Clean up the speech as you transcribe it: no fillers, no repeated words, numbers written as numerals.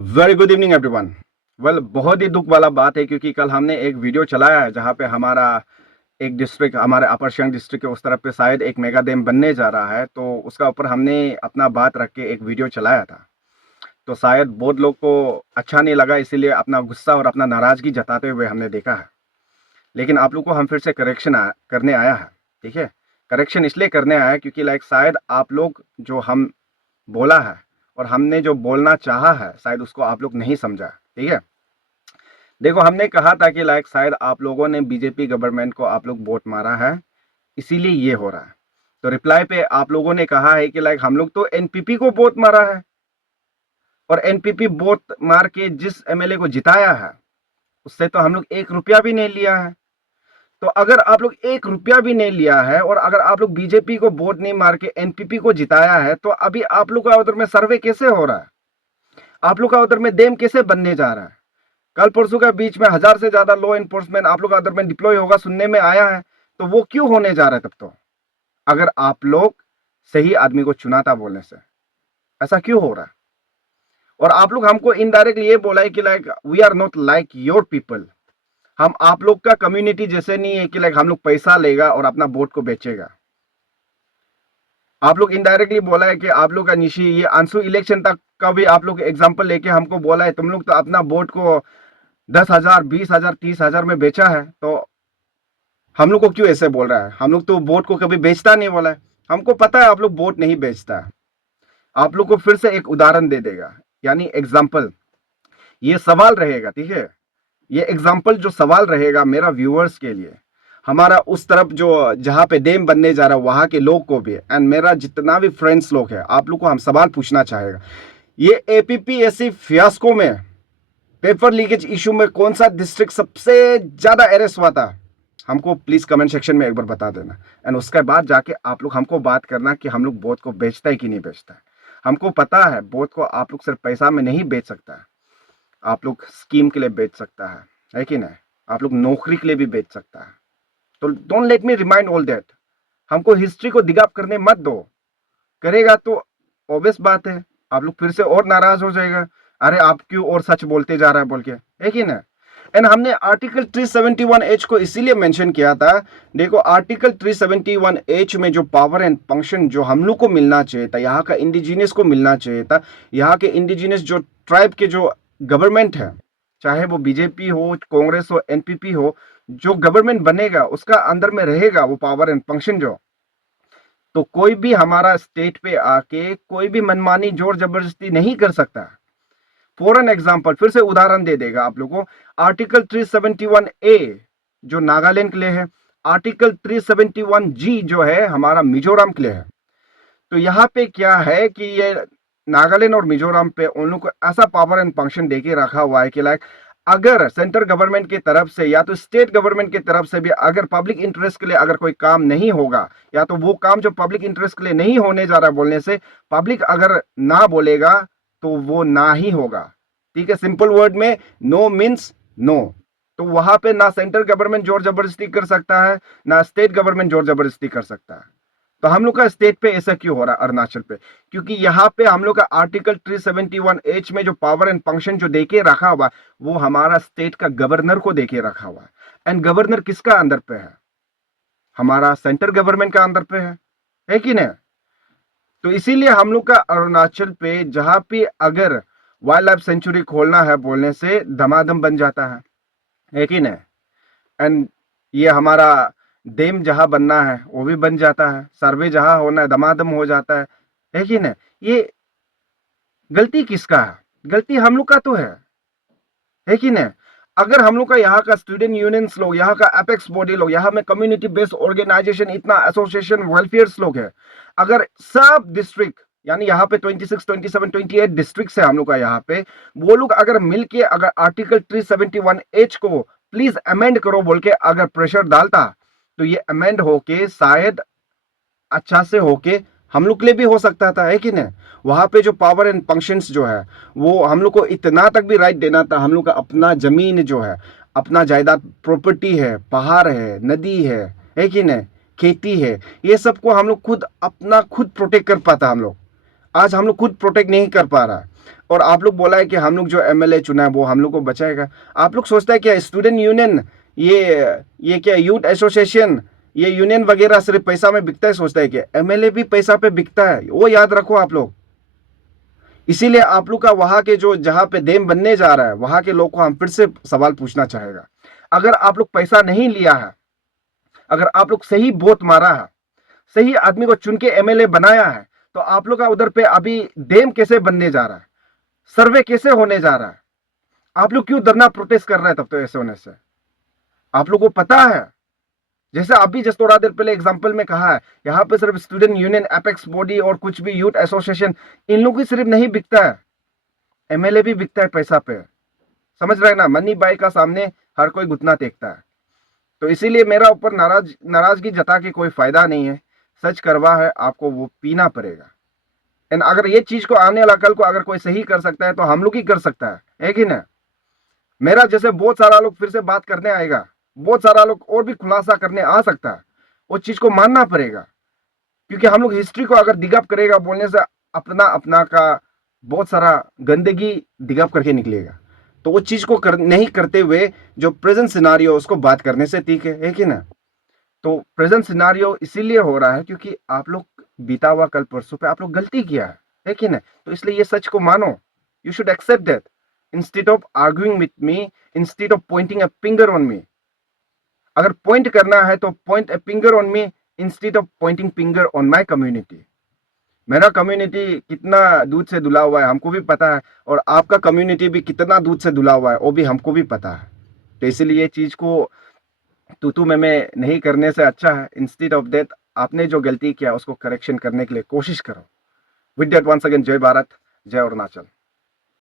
Very good evening everyone. Well, बहुत ही दुख वाला बात है क्योंकि कल हमने एक वीडियो चलाया है जहां पे हमारा एक डिस्ट्रिक्ट, हमारे अपर सियांग डिस्ट्रिक्ट के उस तरफ पे शायद एक मेगा डैम बनने जा रहा है, तो उसका ऊपर हमने अपना बात रख के एक वीडियो चलाया था। तो शायद बहुत लोग को अच्छा नहीं लगा, इसीलिए अपना गुस्सा और अपना नाराजगी जताते हुए हमने देखा है। लेकिन आप लोग को हम फिर से करेक्शन करने आया है। ठीक है, करेक्शन इसलिए करने आया है क्योंकि शायद आप लोग जो हम बोला है और हमने जो बोलना चाहा है शायद उसको आप लोग नहीं समझा। ठीक है, देखो, हमने कहा था कि शायद आप लोगों ने बीजेपी गवर्नमेंट को आप लोग वोट मारा है, इसीलिए ये हो रहा है। तो रिप्लाई पे आप लोगों ने कहा है कि हम लोग तो एनपीपी को वोट मारा है और एनपीपी वोट मार के जिस एमएलए को जिताया है उससे तो हम लोग 1 रुपया भी नहीं लिया है। तो अगर आप लोग 1 रुपया भी नहीं लिया है और अगर आप लोग बीजेपी को वोट नहीं मार के एनपीपी को जिताया है, तो अभी आप लोग का उधर में सर्वे कैसे हो रहा है? आप लोग का उधर में डैम कैसे बनने जा रहा है? कल परसों के बीच में 1000 से ज्यादा लॉ एनफोर्समेंट आप लोग अंदर में डिप्लॉय होगा सुनने में आया है। तो वो क्यों होने जा रहा है? तब तो अगर आप लोग सही आदमी को चुना था बोलने से, ऐसा क्यों हो रहा है? और आप लोग हमको इनडायरेक्टली ये बोला है कि we are not like your people. हम आप लोग का कम्युनिटी जैसे नहीं है कि हम लोग पैसा लेगा और अपना वोट को बेचेगा। आप लोग इनडायरेक्टली बोला है कि आप लोग का निशी ये आंसू इलेक्शन तक का भी आप लोग एग्जाम्पल लेके हमको बोला है तुम लोग तो अपना वोट को 10,000, 20,000, 30,000 में बेचा है, तो हम लोग को क्यों ऐसे बोल रहा है? हम लोग तो वोट को कभी बेचता नहीं बोला है। हमको पता है आप लोग वोट नहीं बेचता है। आप लोग को फिर से एक उदाहरण दे देगा, यानी एग्जाम्पल। ये सवाल रहेगा, ठीक है, ये एग्जाम्पल जो सवाल रहेगा मेरा व्यूअर्स के लिए, हमारा उस तरफ जो जहां पे डैम बनने जा रहा है वहां के लोग को भी, एंड मेरा जितना भी फ्रेंड्स लोग है, आप लोग को हम सवाल पूछना चाहेगा। ये एपीपीएससी फियास्को में, पेपर लीकेज इशू में कौन सा डिस्ट्रिक्ट सबसे ज्यादा अरेस्ट हुआ था? हमको प्लीज कमेंट सेक्शन में एक बार बता देना। एंड उसके बाद जाके आप लोग हमको बात करना कि हम लोग वोट को बेचता है कि नहीं बेचता है। हमको पता है वोट को आप लोग सिर्फ पैसा में नहीं बेच सकता है, आप लोग स्कीम के लिए बेच सकता है कि नहीं? आप लोग नौकरी के लिए भी बेच सकता है। तो don't let me remind all that. हमको हिस्ट्री को दिगाप करने मत दो। करेगा तो ऑब्वियस बात आप लोग फिर से और नाराज हो जाएगा, अरे आप क्यों और सच बोलते जा रहा है बोल के, है कि ना? एंड हमने आर्टिकल 371H को इसीलिए मेंशन किया था। देखो, आर्टिकल 371H में जो पावर एंड फंक्शन जो हम लोग को मिलना चाहिए था, यहाँ का इंडिजिनियस को मिलना चाहिए था, यहाँ के इंडिजिनियस जो ट्राइब के जो गवर्नमेंट है, चाहे वो बीजेपी हो, कांग्रेस हो, एनपीपी हो, जो गवर्नमेंट बनेगा उसका अंदर में रहेगा वो पावर एंड फंक्शन जो। तो कोई भी हमारा स्टेट पे आके कोई भी मनमानी जोर जबरदस्ती नहीं कर सकता। फॉर एन एग्जाम्पल, फिर से उदाहरण दे देगा आप लोगों को, आर्टिकल 371A जो नागालैंड के लिए है, आर्टिकल 371G जो है हमारा मिजोरम के लिए है। तो यहाँ पे क्या है कि ये नागालैंड और मिजोरम पे उन लोग को ऐसा पावर एंड फंक्शन देके रखा हुआ है कि अगर सेंट्रल गवर्नमेंट की तरफ से या तो स्टेट गवर्नमेंट की तरफ से भी अगर पब्लिक इंटरेस्ट के लिए अगर कोई काम नहीं होगा, या तो वो काम जो पब्लिक इंटरेस्ट के लिए नहीं होने जा रहा बोलने से पब्लिक अगर ना बोलेगा तो वो ना ही होगा। ठीक है, सिंपल वर्ड में नो मीन्स नो। तो वहां पे ना सेंट्रल गवर्नमेंट जोर जबरदस्ती कर सकता है, ना स्टेट गवर्नमेंट जोर जबरदस्ती कर सकता है। तो हम लोग का स्टेट पे ऐसा क्यों हो रहा है अरुणाचल पे? क्योंकि यहाँ पे हम लोग का आर्टिकल 371H में जो पावर एंड फंक्शन जो देके रखा हुआ वो हमारा स्टेट का गवर्नर को देके रखा हुआ है। एंड गवर्नर किसका अंदर पे है? हमारा सेंट्रल गवर्नमेंट का अंदर पे है कि नहीं? तो इसीलिए हम लोग का अरुणाचल पे जहां पे अगर वाइल्ड लाइफ सेंचुरी खोलना है बोलने से धमाधम बन जाता है कि नहीं? एंड ये हमारा डैम जहां बनना है वो भी बन जाता है, सर्वे जहां होना है दमादम हो जाता है कि नहीं? ये गलती किसका है? गलती हम लोग का तो है कि नहीं? अगर हम लोग का यहाँ का स्टूडेंट यूनियंस लोग, यहाँ का एपेक्स बॉडी लोग, यहाँ में कम्युनिटी बेस्ड ऑर्गेनाइजेशन, इतना एसोसिएशन, वेलफेयर लोग है, अगर सब डिस्ट्रिक्ट यानी यहाँ पे 26, 27, 28 डिस्ट्रिक्ट है हम लोग का यहाँ पे, वो लोग अगर मिलके अगर आर्टिकल 371H को प्लीज अमेंड करो बोल के अगर प्रेशर डालता, तो ये अमेंड होके शायद अच्छा से होके हम लोग के लिए भी हो सकता था, है कि नहीं? वहां पे जो पावर एंड फंक्शंस जो है वो हम लोग को इतना तक भी राइट देना था, हम लोग का अपना जमीन जो है, अपना जायदाद प्रॉपर्टी है, पहाड़ है, नदी है कि नहीं, खेती है, ये सब को हम लोग खुद अपना खुद प्रोटेक्ट कर पाता। हम लोग आज हम लोग खुद प्रोटेक्ट नहीं कर पा रहा। और आप लोग बोला है कि हम लोग जो एमएलए चुना है वो हम लोग को बचाएगा। आप लोग सोचता है क्या स्टूडेंट यूनियन, ये क्या यूथ एसोसिएशन, ये यूनियन वगैरह सिर्फ पैसा में बिकता है? सोचता है कि एमएलए भी पैसा पे बिकता है, वो याद रखो आप लोग। इसीलिए आप लोग का वहां के जो जहां पे डैम बनने जा रहा है वहां के लोग को हम फिर से सवाल पूछना चाहेगा, अगर आप लोग पैसा नहीं लिया है, अगर आप लोग सही वोट मारा है, सही आदमी को चुन के एमएलए बनाया है, तो आप लोग का उधर पे अभी डैम कैसे बनने जा रहा है, सर्वे कैसे होने जा रहा है? आप लोग क्यों धरना प्रोटेस्ट कर रहे हैं? तब तो ऐसे होने से आप लोग को पता है, जैसे अभी जस्ट थोड़ा देर पहले एग्जांपल में कहा है, यहाँ पे सिर्फ स्टूडेंट यूनियन, एपेक्स बॉडी और कुछ भी यूथ एसोसिएशन, इन लोग की सिर्फ नहीं बिकता है, एमएलए भी बिकता है पैसा पे। समझ रहे हैं ना? मनी बाई का सामने हर कोई घुटना टेकता है। तो इसीलिए मेरा ऊपर नाराजगी जता के कोई फायदा नहीं है। सच करवा है, आपको वो पीना पड़ेगा। एंड अगर ये चीज को आने वाला कल को अगर कोई सही कर सकता है तो हम लोग ही कर सकता है कि ना? मेरा जैसे बहुत सारा लोग फिर से बात करने आएगा, बहुत सारा लोग और भी खुलासा करने आ सकता है, वो चीज को मानना पड़ेगा। क्योंकि हम लोग हिस्ट्री को अगर डिगअप करेगा बोलने से अपना अपना का बहुत सारा गंदगी डिगअप करके निकलेगा। तो वो चीज को नहीं करते हुए जो प्रेजेंट सिनारियो उसको बात करने से ठीक है कि ना? तो प्रेजेंट सिनारियो इसीलिए हो रहा है क्योंकि आप लोग बीता हुआ कल परसों पे आप लोग गलती किया है कि ना? तो इसलिए ये सच को मानो, you should accept that instead of arguing with me, instead of pointing a finger on me. अगर पॉइंट करना है तो point a finger on me instead of pointing finger on my community. मेरा कम्युनिटी कितना दूध से धुला हुआ है हमको भी पता है, और आपका कम्युनिटी भी कितना दूध से धुला हुआ है वो भी हमको भी पता है। तो इसलिए ये चीज को तू में नहीं करने से अच्छा है, इंस्टेड ऑफ दैट आपने जो गलती किया उसको करेक्शन करने के लिए कोशिश करो। विद दैट वंस अगेन, जय भारत, जय अरुणाचल।